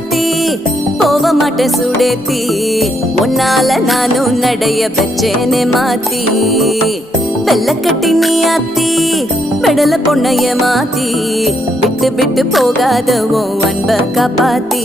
மாத்தி போக மாட்டேன் சுடேத்தி உன்னால நானும் நடைய பெச்சேனே மாத்தி வெள்ள கட்டி நீ ஆத்தி பெடல பொண்ணைய மாத்தி விட்டு விட்டு போகாத உன் அன்ப காப்பாத்தி